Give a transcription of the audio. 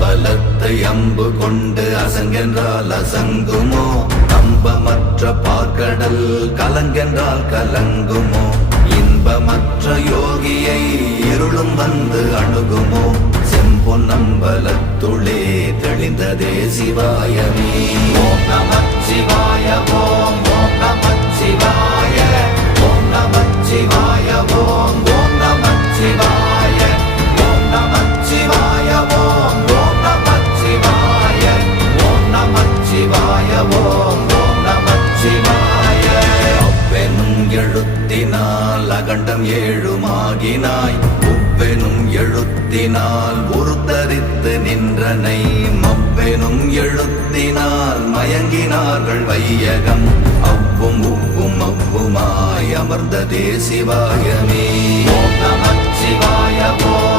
அம்பலத்தை அம்பு கொண்டு அசங்கென்றால் அசங்குமோ? நம்பமற்ற பார்க்கடல் கலங்கென்றால் கலங்குமோ? இன்பமற்ற யோகியை இருளும் வந்து அணுகுமோ? செம்பொன்னம்பலத்துளே தெளிந்ததே சிவாயமே. ஓம் நமச்சிவாய ஓம் ஓம் நமச்சிவாய ஓம் நமச்சிவாய ஓம் ஓம் நமச்சிவாய ஓம் நமச்சிவாய ஓம் ஓம் நமச்சிவாய ஓம் நமச்சிவாய ஓம் ஓம் நமச்சிவாய. அவ்வெனும் எழுத்தினால் அகண்டம் ஏழுமாகினாய், உவ்வெனும் எழுத்தினால் உருத்தரித்து நின்றனை, மவ்வெனும் எழுத்தினால் மயங்கினார்கள் வையகம். அவ்வும் உவ்வும் அவ்வுமாய் அமர்ந்ததே சிவாயமே. ஓம் நமச்சிவாய ஓம்